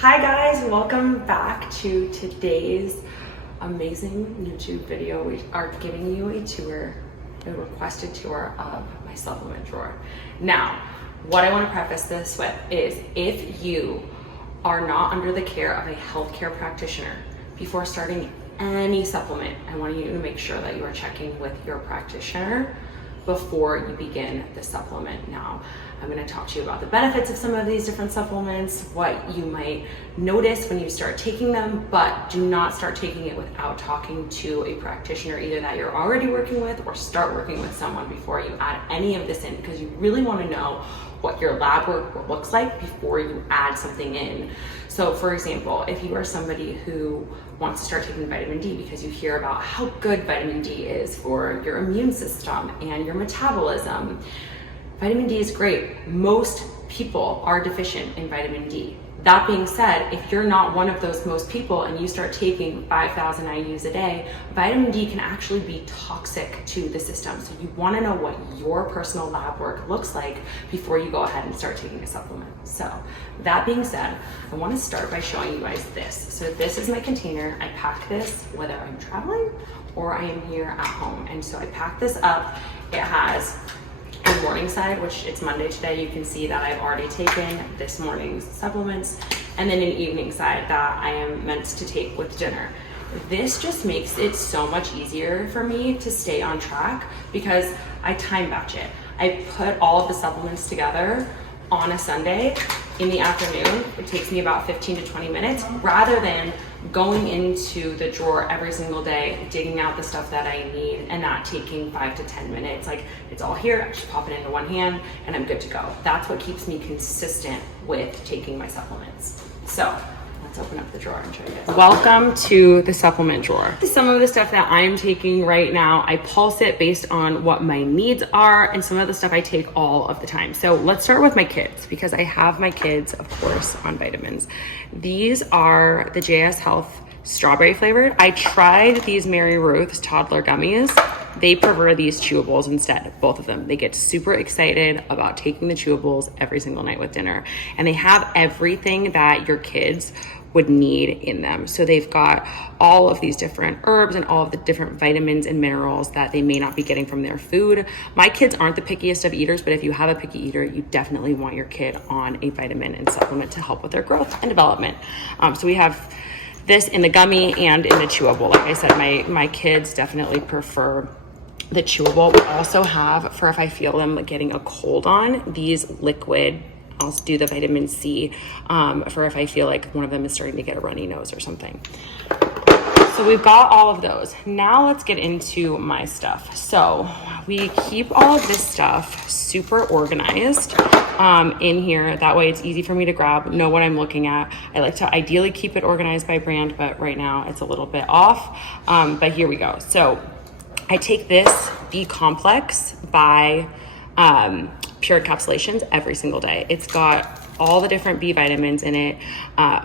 Hi guys, welcome back to today's amazing YouTube video. We are giving you a tour, a requested tour of my supplement drawer. Now, what I want to preface this with is if you are not under the care of a healthcare practitioner, before starting any supplement, I want you to make sure that you are checking with your practitioner before you begin the supplement. Now, I'm going to talk to you about the benefits of some of these different supplements, what you might notice when you start taking them, but do not start taking it without talking to a practitioner, either that you're already working with or start working with someone before you add any of this in, because you really want to know what your lab work looks like before you add something in. So for example, if you are somebody who wants to start taking vitamin D because you hear about how good vitamin D is for your immune system and your metabolism, vitamin D is great. Most people are deficient in vitamin D. That being said, if you're not one of those most people and you start taking 5,000 IUs a day, vitamin D can actually be toxic to the system. So you want to know what your personal lab work looks like before you go ahead and start taking a supplement. So that being said, I want to start by showing you guys this. So this is my container. I pack this whether I'm traveling or I am here at home. And so I pack this up. It has a morning side, which it's Monday today, you can see that I've already taken this morning's supplements, and then an evening side that I am meant to take with dinner. This just makes it so much easier for me to stay on track because I time batch it. I put all of the supplements together on a Sunday in the afternoon. It takes me about 15 to 20 minutes rather than going into the drawer every single day, digging out the stuff that I need and not taking 5 to 10 minutes. Like, it's all here, I just pop it into one hand and I'm good to go. That's what keeps me consistent with taking my supplements. So let's open up the drawer and show you guys. Welcome to the supplement drawer. Some of the stuff that I'm taking right now, I pulse it based on what my needs are, and some of the stuff I take all of the time. So let's start with my kids, because I have my kids, of course, on vitamins. These are the JS Health strawberry flavored. I tried these Mary Ruth's toddler gummies. They prefer these chewables instead, both of them. They get super excited about taking the chewables every single night with dinner. And they have everything that your kids would need in them. So they've got all of these different herbs and all of the different vitamins and minerals that they may not be getting from their food. My kids aren't the pickiest of eaters, but if you have a picky eater, you definitely want your kid on a vitamin and supplement to help with their growth and development. So we have this in the gummy and in the chewable. Like I said, my kids definitely prefer the chewable. We also have, for if I feel them like getting a cold on, these liquid, I'll do the vitamin C for if I feel like one of them is starting to get a runny nose or something. So we've got all of those. Now let's get into my stuff. So we keep all of this stuff super organized in here. That way it's easy for me to grab, know what I'm looking at. I like to ideally keep it organized by brand, but right now it's a little bit off. But here we go. So I take this B Complex by Pure Encapsulations every single day. It's got all the different B vitamins in it.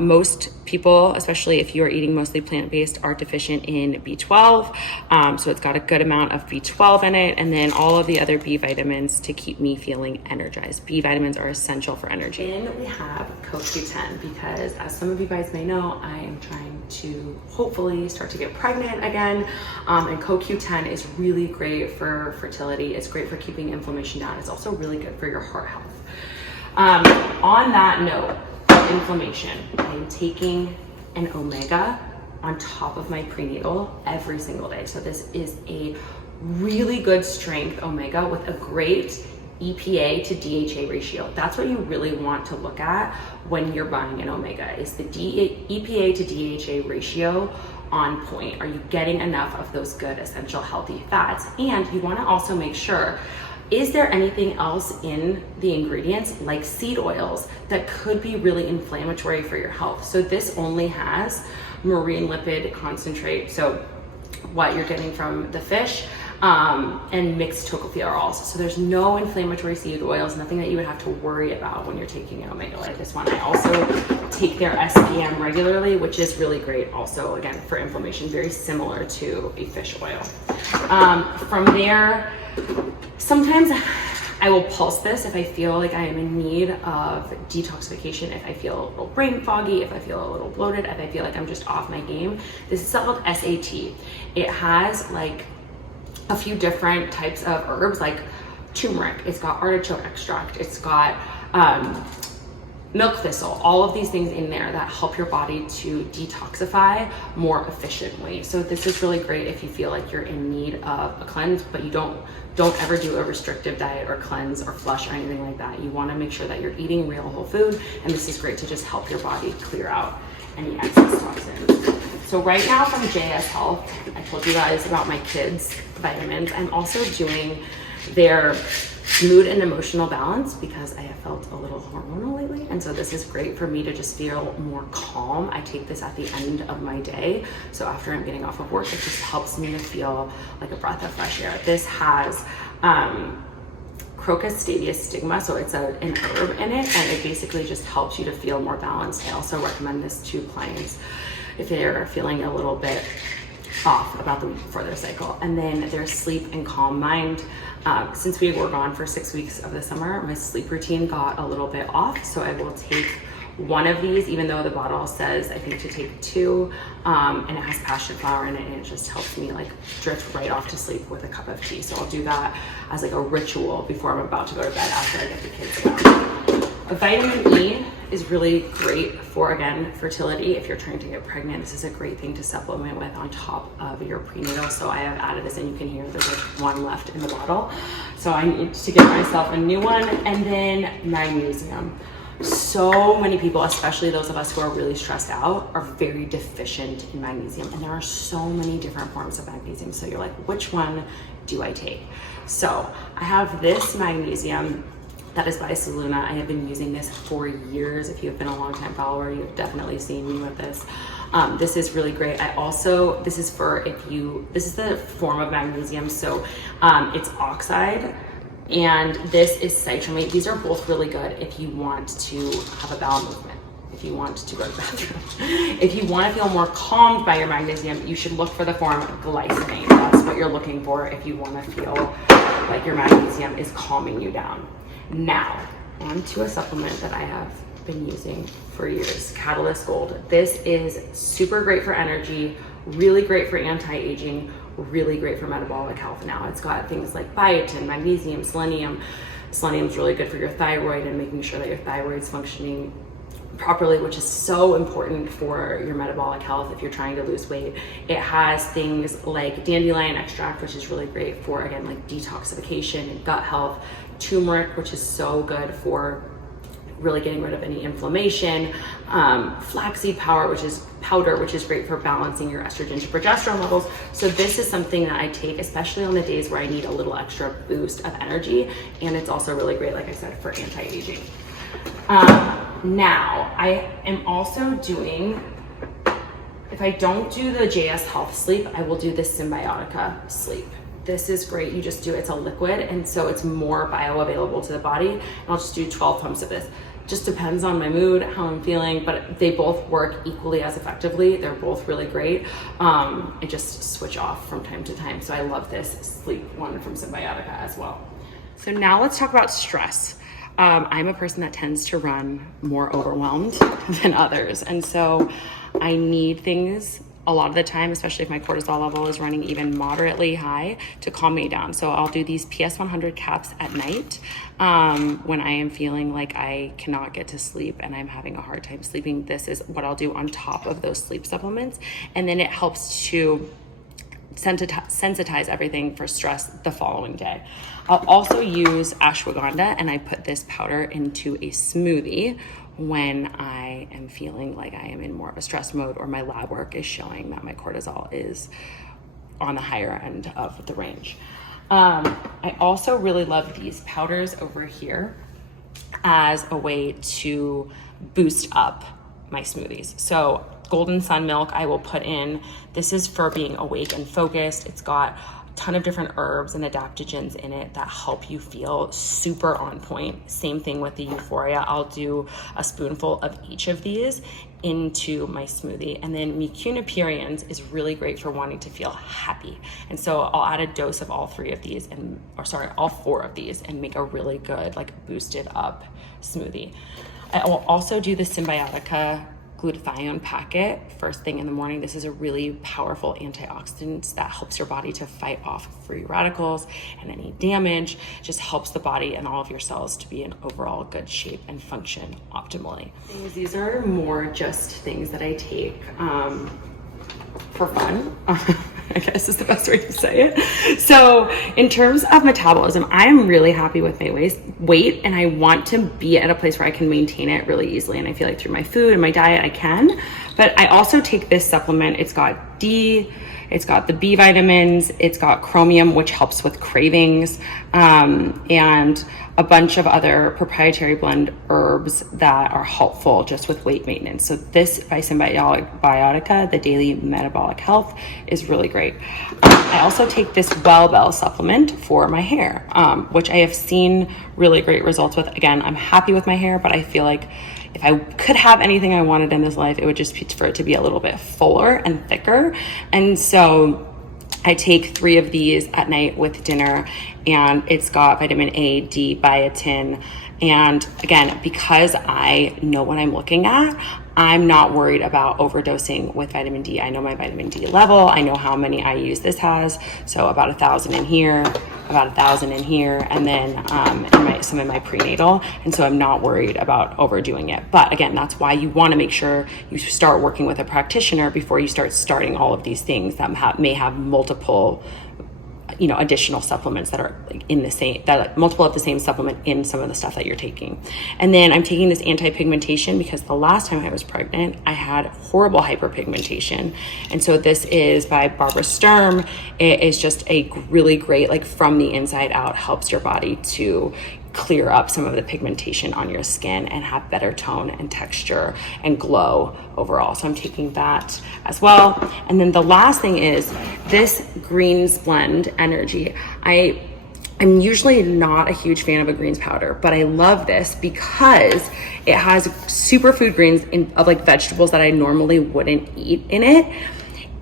Most people, especially if you are eating mostly plant-based, are deficient in B12. So it's got a good amount of B12 in it, and then all of the other B vitamins to keep me feeling energized. B vitamins are essential for energy. And we have CoQ10 because, as some of you guys may know, I am trying to hopefully start to get pregnant again. And CoQ10 is really great for fertility. It's great for keeping inflammation down. It's also really good for your heart health. On that note, inflammation, I'm taking an omega on top of my prenatal every single day. So this is a really good strength omega with a great EPA to DHA ratio. That's what you really want to look at when you're buying an omega, is the EPA to DHA ratio on point. Are you getting enough of those good essential healthy fats? And you want to also make sure, is there anything else in the ingredients, like seed oils, that could be really inflammatory for your health? So this only has marine lipid concentrate, so what you're getting from the fish, and mixed tocopherols. So there's no inflammatory seed oils, nothing that you would have to worry about when you're taking an omega like this one. I also take their SPM regularly, which is really great also, again, for inflammation, very similar to a fish oil. From there, sometimes I will pulse this if I feel like I am in need of detoxification, if I feel a little brain foggy, if I feel a little bloated, if I feel like I'm just off my game. This is called SAT. It has like a few different types of herbs, like turmeric, it's got artichoke extract, it's got milk thistle, all of these things in there that help your body to detoxify more efficiently. So this is really great if you feel like you're in need of a cleanse, but you don't ever do a restrictive diet or cleanse or flush or anything like that. You want to make sure that you're eating real whole food, and this is great to just help your body clear out any excess toxins. So right now from JS Health, I told you guys about my kids' vitamins. I'm also doing their mood and emotional balance because I have felt a little hormonal lately, and so this is great for me to just feel more calm. I take this at the end of my day, so after I'm getting off of work, it just helps me to feel like a breath of fresh air. This has crocus stevia stigma, so it's an herb in it, and it basically just helps you to feel more balanced. I also recommend this to clients if they're feeling a little bit off about the week before their cycle. And then there's sleep and calm mind. Since we were gone for 6 weeks of the summer, my sleep routine got a little bit off, so I will take one of these, even though the bottle says I think to take 2, and it has passion flower in it, and it just helps me like drift right off to sleep with a cup of tea. So I'll do that as like a ritual before I'm about to go to bed after I get the kids down. Vitamin E is really great for, again, fertility. If you're trying to get pregnant, this is a great thing to supplement with on top of your prenatal. So I have added this, and you can hear there's like 1 left in the bottle. So I need to get myself a new one. And then magnesium. So many people, especially those of us who are really stressed out, are very deficient in magnesium. And there are so many different forms of magnesium. So you're like, which one do I take? So I have this magnesium that is by Saluna. I have been using this for years. If you've been a long time follower, you've definitely seen me with this. This is really great. This is the form of magnesium. So it's oxide, and this is citramate. These are both really good if you want to have a bowel movement, if you want to go to the bathroom. If you want to feel more calmed by your magnesium, you should look for the form glycinate. That's what you're looking for if you want to feel like your magnesium is calming you down. Now, on to a supplement that I have been using for years, Catalyst Gold. This is super great for energy, really great for anti-aging, really great for metabolic health. Now, it's got things like biotin, magnesium, selenium. Selenium is really good for your thyroid and making sure that your thyroid's functioning properly, which is so important for your metabolic health if you're trying to lose weight. It has things like dandelion extract, which is really great for, again, like detoxification and gut health. Turmeric, which is so good for really getting rid of any inflammation. Flaxseed powder, which is great for balancing your estrogen to progesterone levels. So this is something that I take, especially on the days where I need a little extra boost of energy. And it's also really great, like I said, for anti-aging. Now, I am also doing, if I don't do the JS Health sleep, I will do the Symbiotica sleep. This is great. You just do, it's a liquid, and so it's more bioavailable to the body. And I'll just do 12 pumps of this. Just depends on my mood, how I'm feeling, but they both work equally as effectively. They're both really great. I just switch off from time to time. So I love this sleep one from Symbiotica as well. So now let's talk about stress. I'm a person that tends to run more overwhelmed than others. And so I need things a lot of the time, especially if my cortisol level is running even moderately high, to calm me down. So I'll do these PS 100 caps at night when I am feeling like I cannot get to sleep and I'm having a hard time sleeping. This is what I'll do on top of those sleep supplements. And then it helps to sensitize everything for stress the following day. I'll also use ashwagandha, and I put this powder into a smoothie when I am feeling like I am in more of a stress mode, or my lab work is showing that my cortisol is on the higher end of the range. I also really love these powders over here as a way to boost up my smoothies. So Golden Sun milk I will put in. This is for being awake and focused. It's got ton of different herbs and adaptogens in it that help you feel super on point. Same thing with the Euphoria. I'll do a spoonful of each of these into my smoothie. And then Mucuna is really great for wanting to feel happy. And so I'll add a dose of all three of these all four of these and make a really good, like, boosted up smoothie. I will also do the Symbiotica glutathione packet first thing in the morning. This is a really powerful antioxidant that helps your body to fight off free radicals and any damage. Just helps the body and all of your cells to be in overall good shape and function optimally. These are more just things that I take for fun. I guess is the best way to say it. So in terms of metabolism, I am really happy with my weight, and I want to be at a place where I can maintain it really easily. And I feel like through my food and my diet, I can. But I also take this supplement. It's got D, it's got the B vitamins, it's got chromium, which helps with cravings, and a bunch of other proprietary blend herbs that are helpful just with weight maintenance. So this by Symbiotica, the Daily Metabolic Health, is really great. I also take this Well supplement for my hair, which I have seen really great results with. Again, I'm happy with my hair, but I feel like if I could have anything I wanted in this life, it would just be for it to be a little bit fuller and thicker. And so I take 3 of these at night with dinner, and it's got vitamin A, D, biotin. And again, because I know what I'm looking at, I'm not worried about overdosing with vitamin D. I know my vitamin D level. I know how many IUs this has. So about 1,000 in here, about 1,000 in here, and then some in my prenatal. And so I'm not worried about overdoing it. But again, that's why you want to make sure you start working with a practitioner before you start starting all of these things that may have multiple additional supplements that are like multiple of the same supplement in some of the stuff that you're taking. And then I'm taking this anti-pigmentation because the last time I was pregnant, I had horrible hyperpigmentation. And so this is by Barbara Sturm. It is just a really great, like, from the inside out, helps your body to clear up some of the pigmentation on your skin and have better tone and texture and glow overall. So I'm taking that as well. And then the last thing is this Greens Blend Energy. I'm usually not a huge fan of a greens powder, but I love this because it has superfood greens of like vegetables that I normally wouldn't eat in it.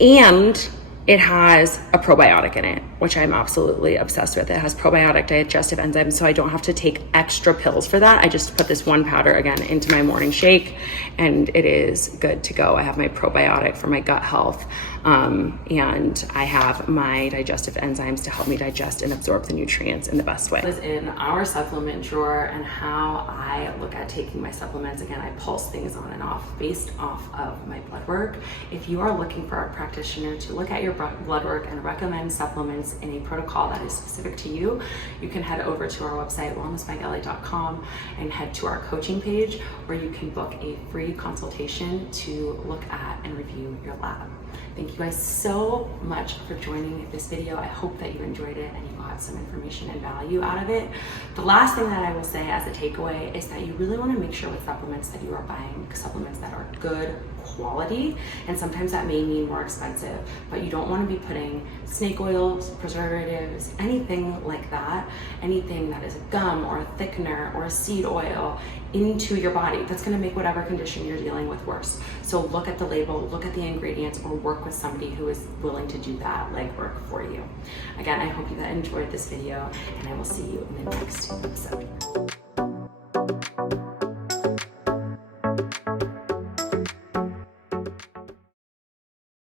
And it has a probiotic in it, which I'm absolutely obsessed with. It has probiotic digestive enzymes, so I don't have to take extra pills for that. I just put this one powder, again, into my morning shake, and it is good to go. I have my probiotic for my gut health, and I have my digestive enzymes to help me digest and absorb the nutrients in the best way. This is in our supplement drawer, and how I look at taking my supplements. Again, I pulse things on and off based off of my blood work. If you are looking for a practitioner to look at your blood work and recommend supplements in a protocol that is specific to you, you can head over to our website, wellnessbykelley.com, and head to our coaching page, where you can book a free consultation to look at and review your lab. Thank you guys so much for joining this video. I hope that you enjoyed it and you got some information and value out of it. The last thing that I will say as a takeaway is that you really want to make sure with supplements that you are buying supplements that are good quality, and sometimes that may mean more expensive, but you don't want to be putting snake oils, preservatives, anything like that, anything that is a gum or a thickener or a seed oil into your body. That's going to make whatever condition you're dealing with worse. So look at the label, look at the ingredients, or work with somebody who is willing to do that legwork for you. Again, I hope you enjoyed this video, and I will see you in the next episode.